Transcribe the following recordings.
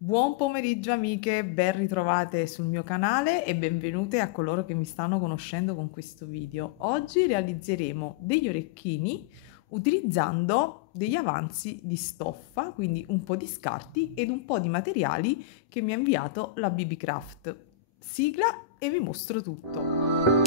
Buon pomeriggio amiche, ben ritrovate sul mio canale e benvenute a coloro che mi stanno conoscendo con questo video. Oggi realizzeremo degli orecchini utilizzando degli avanzi di stoffa, quindi un po' di scarti ed un po' di materiali che mi ha inviato la BB Craft. Sigla e vi mostro tutto.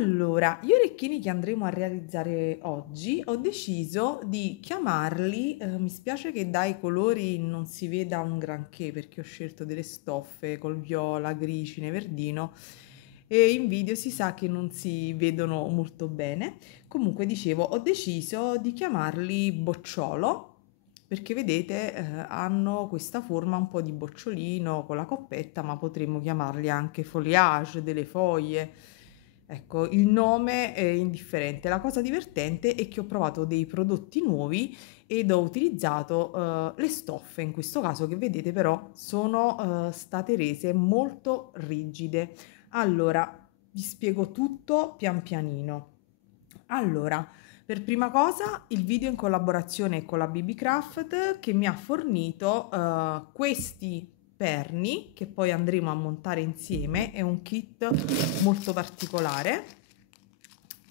Allora, gli orecchini che andremo a realizzare oggi ho deciso di chiamarli, mi spiace che dai colori non si veda un granché perché ho scelto delle stoffe col viola, grigine, verdino e in video si sa che non si vedono molto bene. Comunque dicevo, ho deciso di chiamarli bocciolo perché vedete hanno questa forma un po' di bocciolino con la coppetta, ma potremmo chiamarli anche foliage, delle foglie. Ecco, il nome è indifferente. La cosa divertente è che ho provato dei prodotti nuovi ed ho utilizzato le stoffe, in questo caso che vedete però sono state rese molto rigide. Allora, vi spiego tutto pian pianino. Allora, per prima cosa il video in collaborazione con la BB Craft che mi ha fornito questi perni che poi andremo a montare insieme. È un kit molto particolare.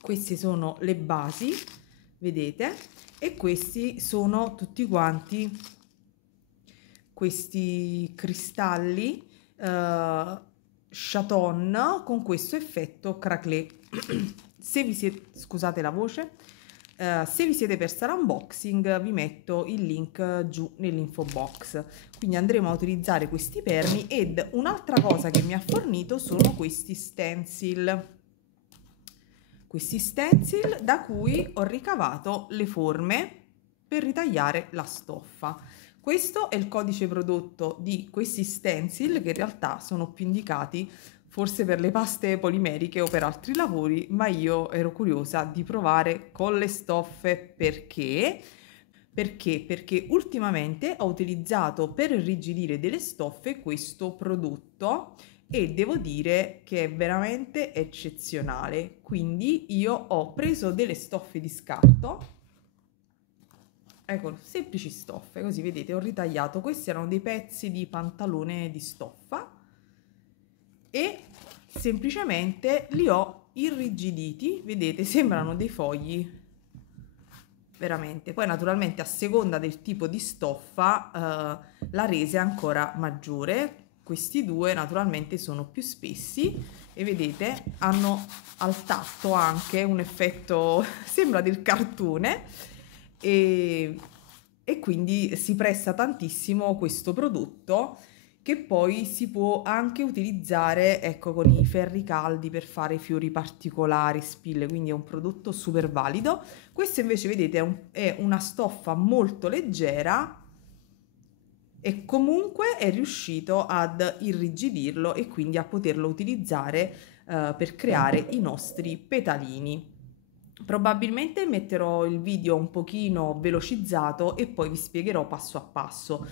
Queste sono le basi, vedete, e questi sono tutti quanti questi cristalli chaton con questo effetto craquelé. Se vi siete, scusate la voce, se vi siete persa l'unboxing vi metto il link giù nell'info box. Quindi andremo a utilizzare questi perni ed un'altra cosa che mi ha fornito sono questi stencil da cui ho ricavato le forme per ritagliare la stoffa. Questo è il codice prodotto di questi stencil che in realtà sono più indicati forse per le paste polimeriche o per altri lavori, ma io ero curiosa di provare con le stoffe perché ultimamente ho utilizzato per irrigidire delle stoffe questo prodotto e devo dire che è veramente eccezionale. Quindi io ho preso delle stoffe di scarto, ecco, semplici stoffe, così vedete, ho ritagliato. Questi erano dei pezzi di pantalone di stoffa e semplicemente li ho irrigiditi, vedete, sembrano dei fogli veramente. Poi naturalmente a seconda del tipo di stoffa la resa è ancora maggiore. Questi due naturalmente sono più spessi e vedete hanno al tatto anche un effetto sembra del cartone e quindi si presta tantissimo questo prodotto che poi si può anche utilizzare, ecco, con i ferri caldi per fare fiori particolari, spille, quindi è un prodotto super valido. Questo invece, vedete, è una stoffa molto leggera e comunque è riuscito ad irrigidirlo e quindi a poterlo utilizzare per creare i nostri petalini. Probabilmente metterò il video un pochino velocizzato e poi vi spiegherò passo a passo.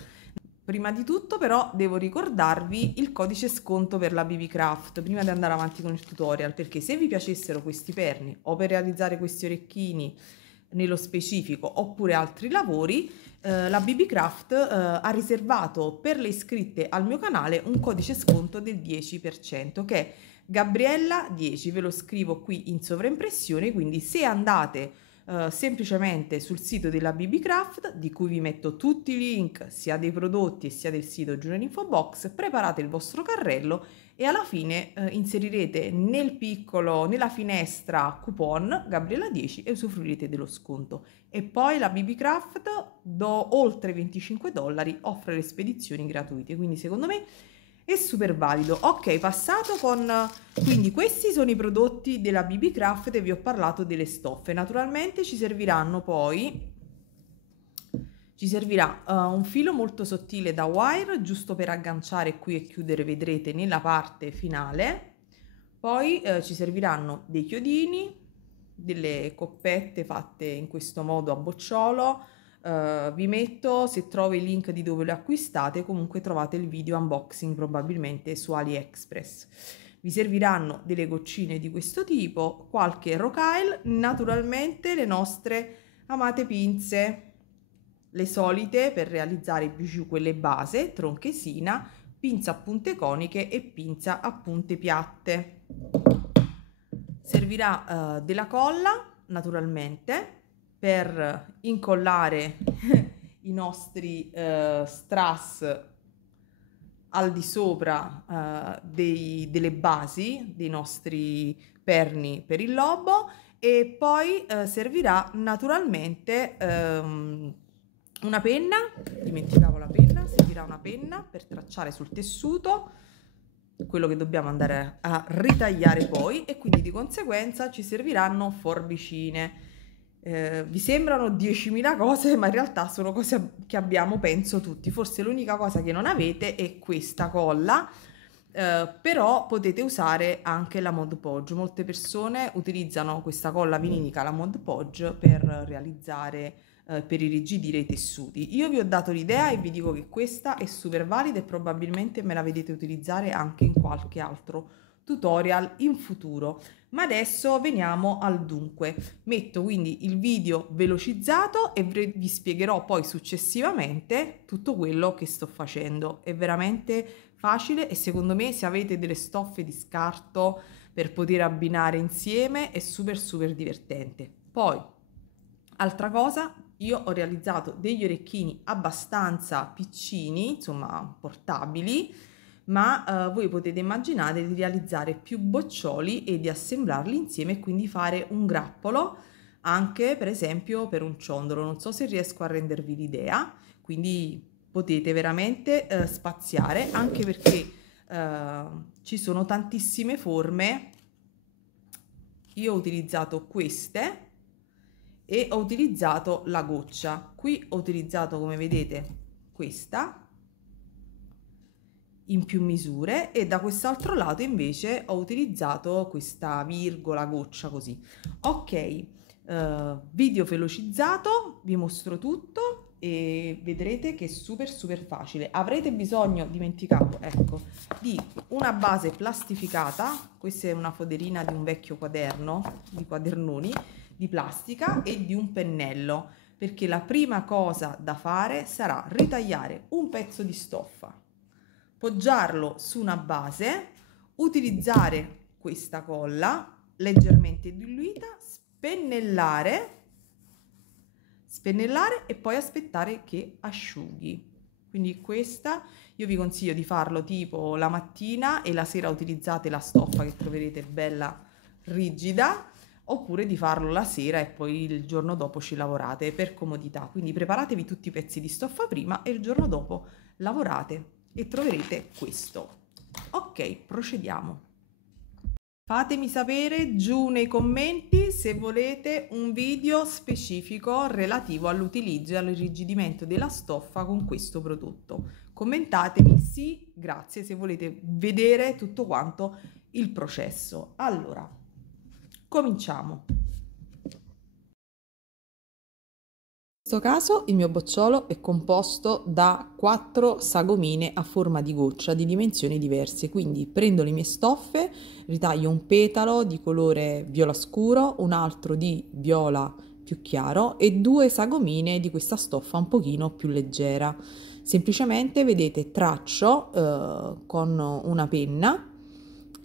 Prima di tutto però devo ricordarvi il codice sconto per la BB Craft prima di andare avanti con il tutorial, perché se vi piacessero questi perni o per realizzare questi orecchini nello specifico oppure altri lavori, la BB Craft ha riservato per le iscritte al mio canale un codice sconto del 10% che è Gabriella 10, ve lo scrivo qui in sovraimpressione, quindi se andate semplicemente sul sito della BB Craft, di cui vi metto tutti i link sia dei prodotti sia del sito giù nell'info box, preparate il vostro carrello e alla fine inserirete nel piccolo, nella finestra coupon Gabriella 10 e usufruirete dello sconto. E poi la BB Craft, oltre $25, offre le spedizioni gratuite, quindi secondo me è super valido. Ok, passato con... Quindi questi sono i prodotti della BB Craft e vi ho parlato delle stoffe. Naturalmente ci serviranno poi... Ci servirà un filo molto sottile da wire, giusto per agganciare qui e chiudere, vedrete, nella parte finale. Poi ci serviranno dei chiodini, delle coppette fatte in questo modo a bocciolo. Vi metto, se trovo i link di dove le acquistate, comunque trovate il video unboxing probabilmente su AliExpress. Vi serviranno delle goccine di questo tipo, qualche rocaille, naturalmente le nostre amate pinze, le solite per realizzare i bijou, quelle base, tronchesina, pinza a punte coniche e pinza a punte piatte. Servirà della colla, naturalmente, per incollare i nostri strass al di sopra delle basi dei nostri perni per il lobo, e poi servirà naturalmente una penna, dimenticavo la penna, servirà una penna per tracciare sul tessuto quello che dobbiamo andare a ritagliare poi, e quindi di conseguenza ci serviranno forbicine. Vi sembrano 10.000 cose, ma in realtà sono cose che abbiamo, penso, tutti. Forse l'unica cosa che non avete è questa colla, però potete usare anche la Mod Podge. Molte persone utilizzano questa colla vininica, la Mod Podge, per realizzare, per irrigidire i tessuti. Io vi ho dato l'idea e vi dico che questa è super valida e probabilmente me la vedete utilizzare anche in qualche altro tutorial in futuro. Ma adesso veniamo al dunque. Metto quindi il video velocizzato e vi spiegherò poi successivamente tutto quello che sto facendo. È veramente facile e secondo me, se avete delle stoffe di scarto per poter abbinare insieme, è super divertente. Poi, altra cosa, io ho realizzato degli orecchini abbastanza piccini, insomma portabili, ma voi potete immaginare di realizzare più boccioli e di assemblarli insieme e quindi fare un grappolo anche per esempio per un ciondolo. Non so se riesco a rendervi l'idea, quindi potete veramente spaziare, anche perché ci sono tantissime forme. Io ho utilizzato queste e ho utilizzato la goccia. Qui ho utilizzato, come vedete, questa in più misure, e da quest'altro lato invece ho utilizzato questa virgola goccia, così. Ok, video velocizzato, vi mostro tutto e vedrete che è super facile. Avrete bisogno, dimenticavo, ecco, di una base plastificata. Questa è una foderina di un vecchio quaderno, di quadernoni di plastica, e di un pennello, perché la prima cosa da fare sarà ritagliare un pezzo di stoffa, poggiarlo su una base, utilizzare questa colla leggermente diluita, spennellare e poi aspettare che asciughi. Quindi questa io vi consiglio di farlo tipo la mattina e la sera utilizzate la stoffa che troverete bella rigida, oppure di farlo la sera e poi il giorno dopo ci lavorate per comodità. Quindi preparatevi tutti i pezzi di stoffa prima e il giorno dopo lavorate e troverete questo. Ok, procediamo. Fatemi sapere giù nei commenti se volete un video specifico relativo all'utilizzo e all'irrigidimento della stoffa con questo prodotto. Commentatemi sì, grazie, se volete vedere tutto quanto il processo. Allora, cominciamo. In questo caso il mio bocciolo è composto da 4 sagomine a forma di goccia di dimensioni diverse, quindi prendo le mie stoffe, ritaglio un petalo di colore viola scuro, un altro di viola più chiaro e 2 sagomine di questa stoffa un pochino più leggera. Semplicemente, vedete, traccio con una penna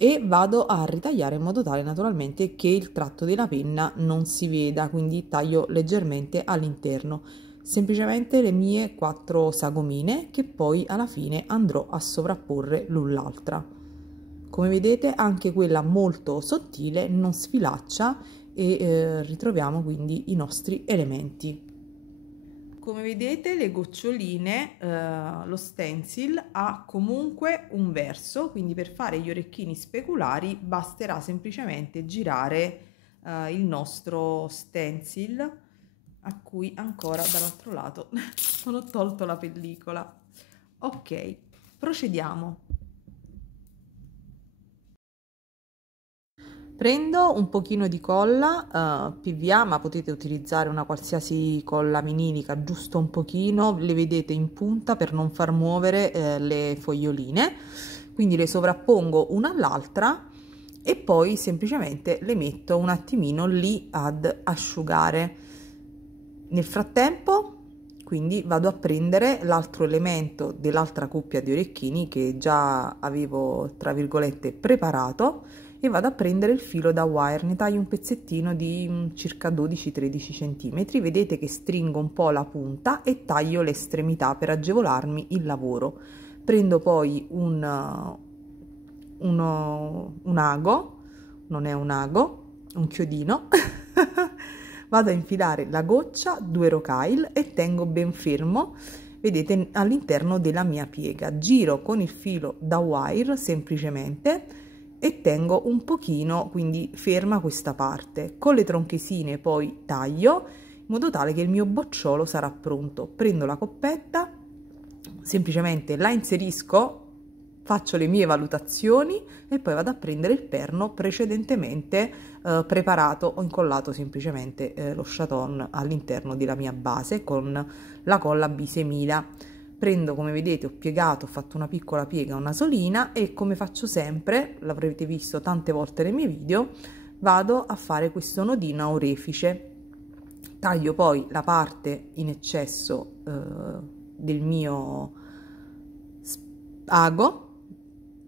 e vado a ritagliare in modo tale naturalmente che il tratto della penna non si veda, quindi taglio leggermente all'interno, semplicemente le mie 4 sagomine che poi alla fine andrò a sovrapporre l'un l'altra. Come vedete anche quella molto sottile non sfilaccia e ritroviamo quindi i nostri elementi. Come vedete le goccioline, lo stencil ha comunque un verso, quindi per fare gli orecchini speculari basterà semplicemente girare il nostro stencil, a cui ancora dall'altro lato non ho tolto la pellicola. Ok, procediamo. Prendo un pochino di colla PVA, ma potete utilizzare una qualsiasi colla vinilica, giusto un pochino, le vedete in punta per non far muovere le foglioline, quindi le sovrappongo una all'altra e poi semplicemente le metto un attimino lì ad asciugare. Nel frattempo quindi vado a prendere l'altro elemento dell'altra coppia di orecchini che già avevo tra virgolette preparato e vado a prendere il filo da wire. Ne taglio un pezzettino di circa 12-13 centimetri. Vedete che stringo un po' la punta e taglio le estremità per agevolarmi il lavoro. Prendo poi un ago, non è un ago, un chiodino. Vado a infilare la goccia, 2 rocaille e tengo ben fermo, vedete, all'interno della mia piega. Giro con il filo da wire semplicemente e tengo un pochino, quindi ferma questa parte. Con le tronchesine poi taglio in modo tale che il mio bocciolo sarà pronto. Prendo la coppetta, semplicemente la inserisco, faccio le mie valutazioni e poi vado a prendere il perno precedentemente preparato. Ho incollato semplicemente lo chaton all'interno della mia base con la colla bisemila. Prendo, come vedete, ho piegato, ho fatto una piccola piega, una solina e come faccio sempre, l'avrete visto tante volte nei miei video, vado a fare questo nodino a orefice. Taglio poi la parte in eccesso del mio ago,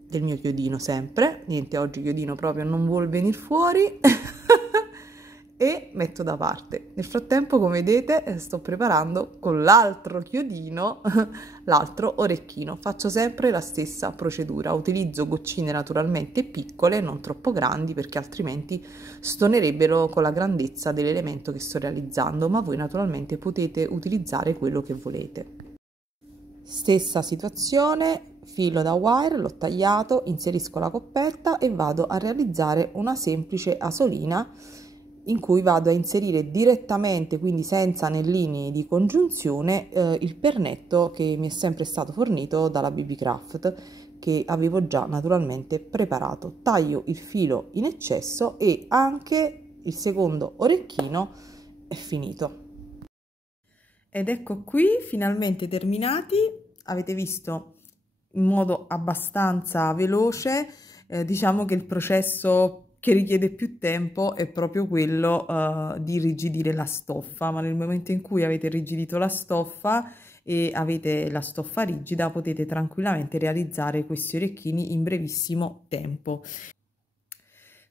del mio chiodino sempre, niente, oggi chiodino proprio non vuol venire fuori, e metto da parte. Nel frattempo, come vedete, sto preparando con l'altro chiodino l'altro orecchino. Faccio sempre la stessa procedura, utilizzo goccine naturalmente piccole, non troppo grandi, perché altrimenti stonerebbero con la grandezza dell'elemento che sto realizzando, ma voi naturalmente potete utilizzare quello che volete. Stessa situazione, filo da wire, l'ho tagliato, inserisco la coppetta e vado a realizzare una semplice asolina in cui vado a inserire direttamente, quindi senza anellini di congiunzione, il pernetto che mi è sempre stato fornito dalla BB Craft, che avevo già naturalmente preparato. Taglio il filo in eccesso e anche il secondo orecchino è finito. Ed ecco qui, finalmente terminati. Avete visto in modo abbastanza veloce, diciamo che il processo che richiede più tempo è proprio quello di irrigidire la stoffa, ma nel momento in cui avete irrigidito la stoffa e avete la stoffa rigida potete tranquillamente realizzare questi orecchini in brevissimo tempo.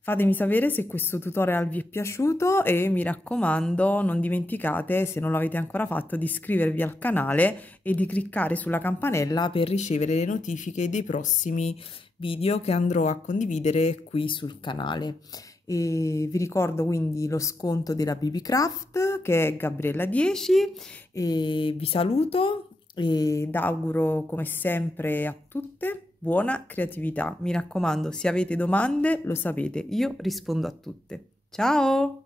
Fatemi sapere se questo tutorial vi è piaciuto e mi raccomando, non dimenticate, se non l'avete ancora fatto, di iscrivervi al canale e di cliccare sulla campanella per ricevere le notifiche dei prossimi video che andrò a condividere qui sul canale. E vi ricordo quindi lo sconto della BB Craft, che è Gabriella 10, e vi saluto ed auguro come sempre a tutte buona creatività. Mi raccomando, se avete domande, lo sapete, io rispondo a tutte. Ciao!